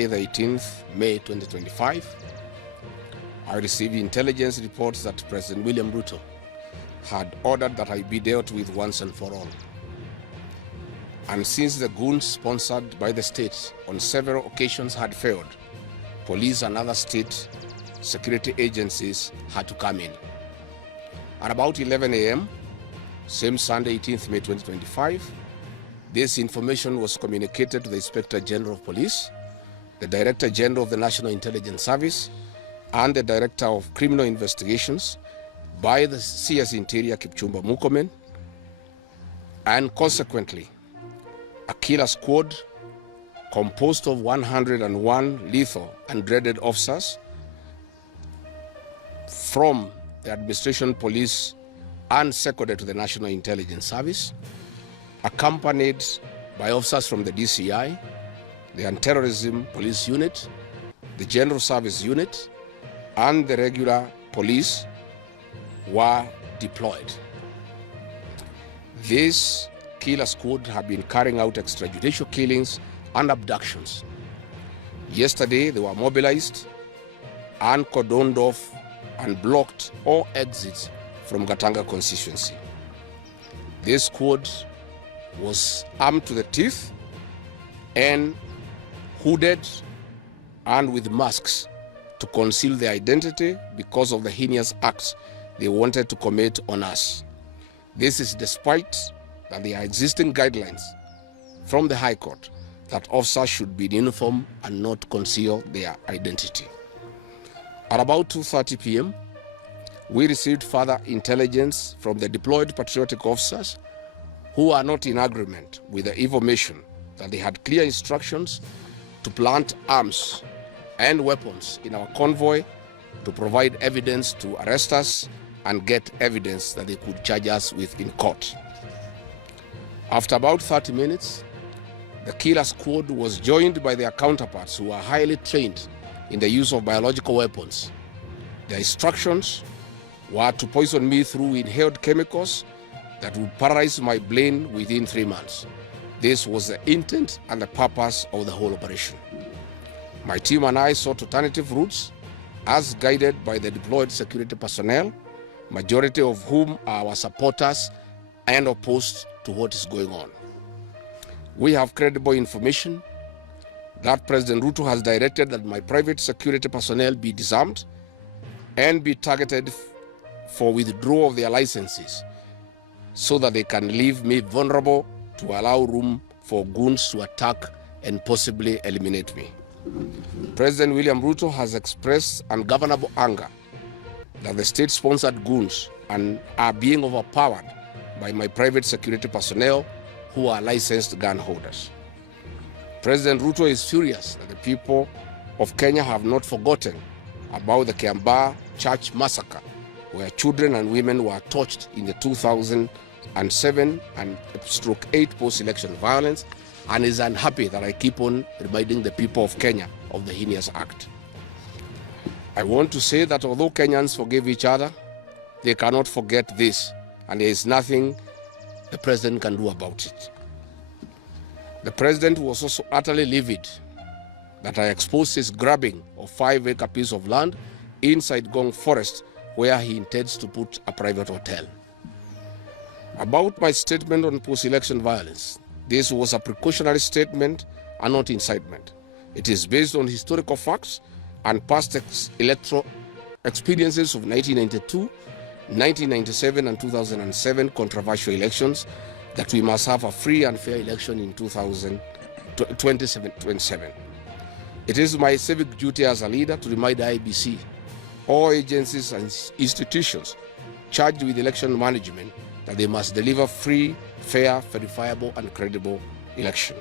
Friday, the 18th May 2025, I received intelligence reports that President William Ruto had ordered that I be dealt with once and for all. And since the goons sponsored by the state on several occasions had failed, police and other state security agencies had to come in. At about 11 a.m., same Sunday, 18th May 2025, this information was communicated to the Inspector General of Police, the Director General of the National Intelligence Service, and the Director of Criminal Investigations by the CS Interior Kipchumba Murkomen, and consequently, a killer squad composed of 101 lethal and dreaded officers from the Administration Police and seconded to the National Intelligence Service, accompanied by officers from the DCI, the Anti-Terrorism Police Unit, the General Service Unit, and the regular police were deployed. This killer squad have been carrying out extrajudicial killings and abductions. Yesterday, they were mobilized and cordoned off and blocked all exits from Gatanga constituency. This squad was armed to the teeth and hooded and with masks to conceal their identity because of the heinous acts they wanted to commit on us. This is despite that there are existing guidelines from the High Court that officers should be in uniform and not conceal their identity. At about 2:30 p.m., we received further intelligence from the deployed patriotic officers who are not in agreement with the information that they had clear instructions to plant arms and weapons in our convoy to provide evidence to arrest us and get evidence that they could charge us with in court. After about 30 minutes, the killer squad was joined by their counterparts who are highly trained in the use of biological weapons. Their instructions were to poison me through inhaled chemicals that would paralyze my brain within 3 months. This was the intent and the purpose of the whole operation. My team and I sought alternative routes as guided by the deployed security personnel, majority of whom are our supporters and opposed to what is going on. We have credible information that President Ruto has directed that my private security personnel be disarmed and be targeted for withdrawal of their licenses so that they can leave me vulnerable to allow room for goons to attack and possibly eliminate me. President William Ruto has expressed ungovernable anger that the state-sponsored goons are being overpowered by my private security personnel who are licensed gun holders. President Ruto is furious that the people of Kenya have not forgotten about the Kiambaa church massacre, where children and women were tortured in the 2007 and /8 post-election violence, and is unhappy that I keep on reminding the people of Kenya of the heinous act. I want to say that although Kenyans forgive each other, they cannot forget this, and there is nothing the president can do about it. The president was also utterly livid that I exposed his grabbing of 5-acre piece of land inside Gong Forest, where he intends to put a private hotel. About my statement on post-election violence, this was a precautionary statement and not incitement. It is based on historical facts and past electoral experiences of 1992, 1997 and 2007 controversial elections, that we must have a free and fair election in 2027. It is my civic duty as a leader to remind the IEBC, all agencies and institutions charged with election management, that they must deliver free, fair, verifiable and credible election.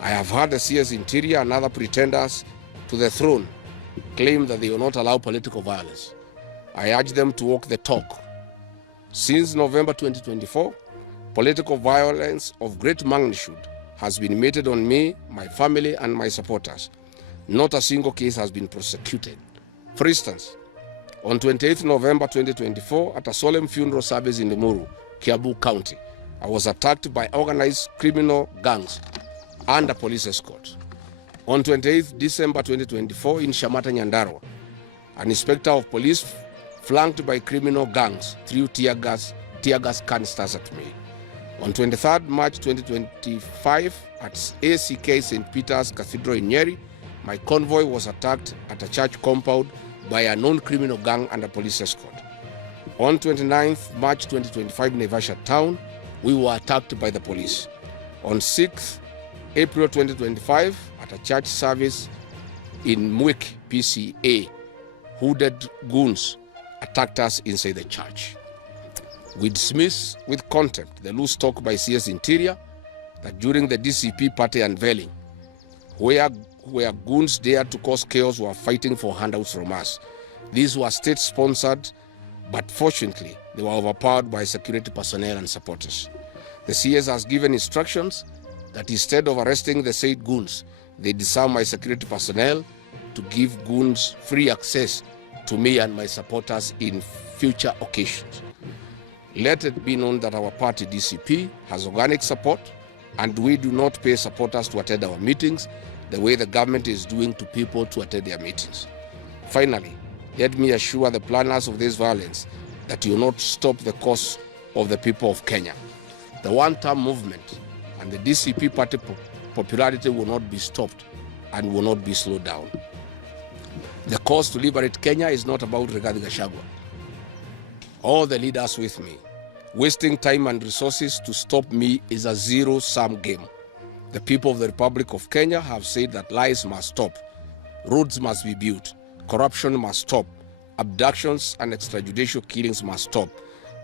I have heard the CS Interior and other pretenders to the throne claim that they will not allow political violence. I urge them to walk the talk. Since November 2024, political violence of great magnitude has been meted on me, my family and my supporters. Not a single case has been prosecuted. For instance, on 28th November 2024, at a solemn funeral service in Limuru, Kiambu County, I was attacked by organized criminal gangs and a police escort. On 28th December 2024 in Shamata, Nyandarua, an inspector of police flanked by criminal gangs threw tear gas canisters at me. On 23rd March 2025 at ACK St. Peter's Cathedral in Nyeri, my convoy was attacked at a church compound by a known criminal gang under police escort. On 29th March 2025 in Naivasha town, we were attacked by the police. On 6th April 2025 at a church service in Mwik, PCA, hooded goons attacked us inside the church. We dismiss with contempt the loose talk by CS Interior that during the DCP party unveiling, where goons dared to cause chaos were fighting for handouts from us. These were state-sponsored, but fortunately, they were overpowered by security personnel and supporters. The CS has given instructions that instead of arresting the said goons, they disarm my security personnel to give goons free access to me and my supporters in future occasions. Let it be known that our party DCP has organic support, and we do not pay supporters to attend our meetings the way the government is doing to people to attend their meetings. Finally, let me assure the planners of this violence that you will not stop the cause of the people of Kenya. The one-term movement and the DCP party popularity will not be stopped and will not be slowed down. The cause to liberate Kenya is not about Rigathi Gachagua. All the leaders with me. Wasting time and resources to stop me is a zero-sum game. The people of the Republic of Kenya have said that lies must stop, roads must be built, corruption must stop, abductions and extrajudicial killings must stop,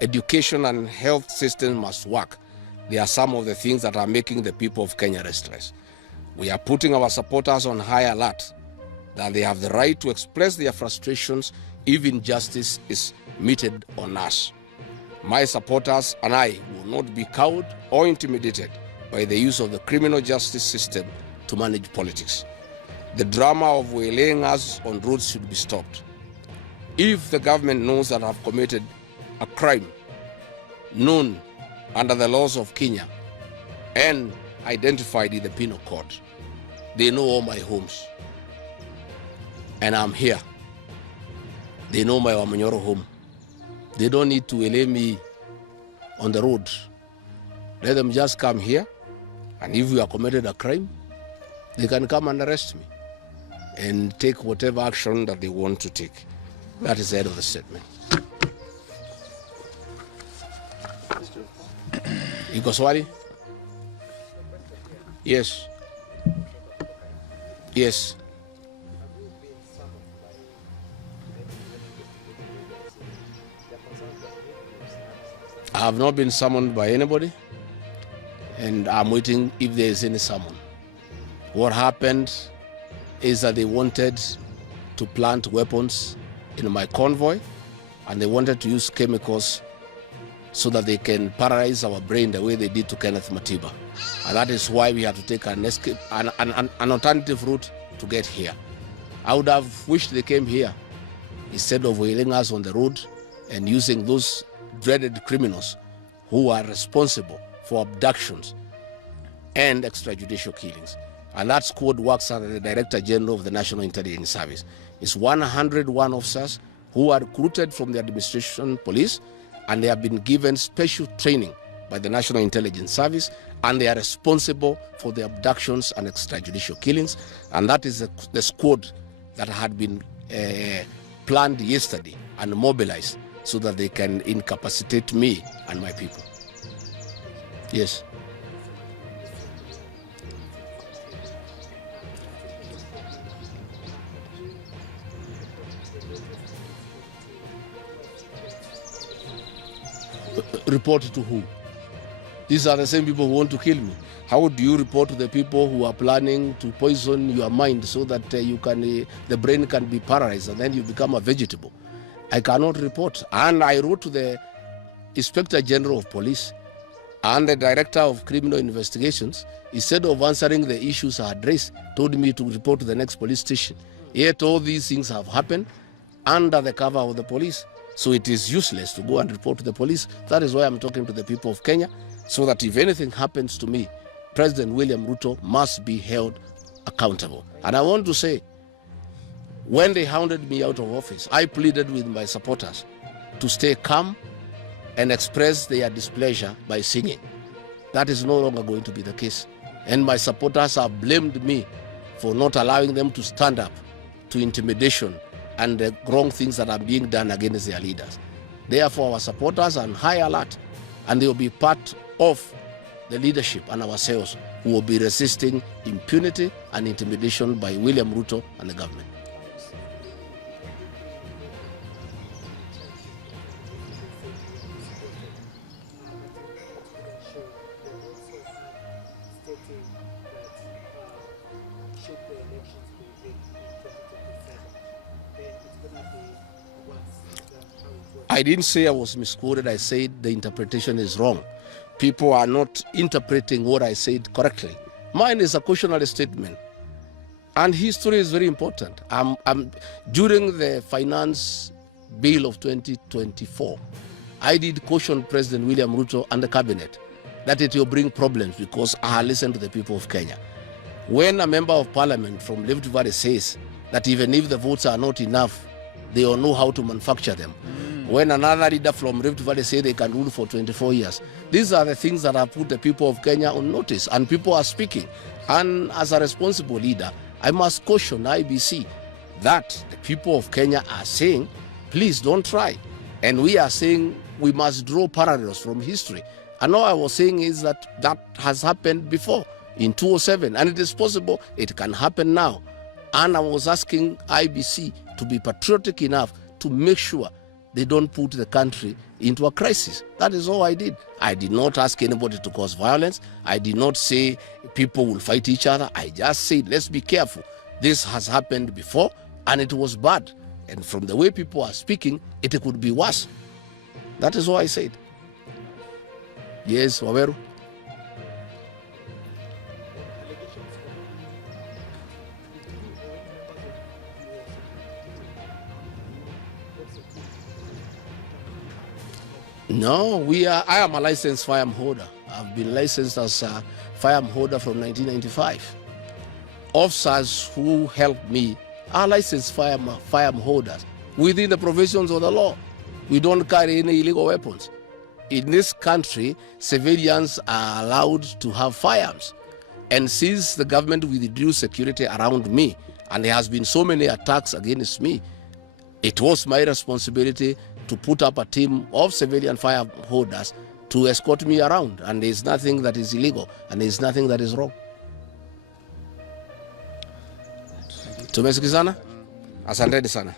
education and health systems must work. They are some of the things that are making the people of Kenya restless. We are putting our supporters on high alert that they have the right to express their frustrations if injustice is meted on us. My supporters and I will not be cowed or intimidated by the use of the criminal justice system to manage politics. The drama of waylaying us on roads should be stopped. If the government knows that I have committed a crime known under the laws of Kenya and identified in the penal code, they know all my homes. And I'm here. They know my Wamanyoro home. They don't need to waylay me on the road. Let them just come here, and if we have committed a crime, they can come and arrest me and take whatever action that they want to take. That is the end of the statement. Iko swali? Yes. Yes. I have not been summoned by anybody, and I'm waiting if there is any summon. What happened is that they wanted to plant weapons in my convoy, and they wanted to use chemicals so that they can paralyze our brain the way they did to Kenneth Matiba. And that is why we had to take an escape, an alternative route to get here. I would have wished they came here instead of wailing us on the road and using those dreaded criminals who are responsible for abductions and extrajudicial killings. And that squad works under the Director General of the National Intelligence Service. It's 101 officers who are recruited from the administration police, and they have been given special training by the National Intelligence Service, and they are responsible for the abductions and extrajudicial killings. And that is the squad that had been planned yesterday and mobilized so that they can incapacitate me and my people. Yes. Report to who? These are the same people who want to kill me. How do you report to the people who are planning to poison your mind so that the brain can be paralyzed and then you become a vegetable? I cannot report. And I wrote to the Inspector General of Police and the Director of Criminal Investigations. Instead of answering the issues I had raised, told me to report to the next police station. Yet all these things have happened under the cover of the police. So it is useless to go and report to the police. That is why I'm talking to the people of Kenya, so that if anything happens to me, President William Ruto must be held accountable. And I want to say, when they hounded me out of office, I pleaded with my supporters to stay calm and express their displeasure by singing. That is no longer going to be the case. And my supporters have blamed me for not allowing them to stand up to intimidation and the wrong things that are being done against their leaders. Therefore, our supporters are on high alert, and they will be part of the leadership and ourselves who will be resisting impunity and intimidation by William Ruto and the government. I didn't say I was misquoted. I said the interpretation is wrong. People are not interpreting what I said correctly. Mine is a cautionary statement. And history is very important. During the finance bill of 2024, I did caution President William Ruto and the cabinet that it will bring problems because I listened to the people of Kenya. When a member of parliament from Rift Valley says that even if the votes are not enough, they will know how to manufacture them. When another leader from Rift Valley say they can rule for 24 years. These are the things that have put the people of Kenya on notice, and people are speaking. And as a responsible leader, I must caution IBC that the people of Kenya are saying, please don't try. And we are saying we must draw parallels from history. And all I was saying is that that has happened before in 2007, and it is possible it can happen now. And I was asking IBC to be patriotic enough to make sure they don't put the country into a crisis. That is all I did. I did not ask anybody to cause violence. I did not say people will fight each other. I just said, let's be careful. This has happened before, and it was bad. And from the way people are speaking, it could be worse. That is all I said. Yes, Waweru. No, I am a licensed firearm holder. I've been licensed as a firearm holder from 1995. Officers who helped me are licensed firearm holders within the provisions of the law. We don't carry any illegal weapons. In this country, civilians are allowed to have firearms. And since the government withdrew security around me, and there has been so many attacks against me, it was my responsibility to put up a team of civilian firearm holders to escort me around. And there's nothing that is illegal, and there's nothing that is wrong. Tumesikizana? Asanteni sana.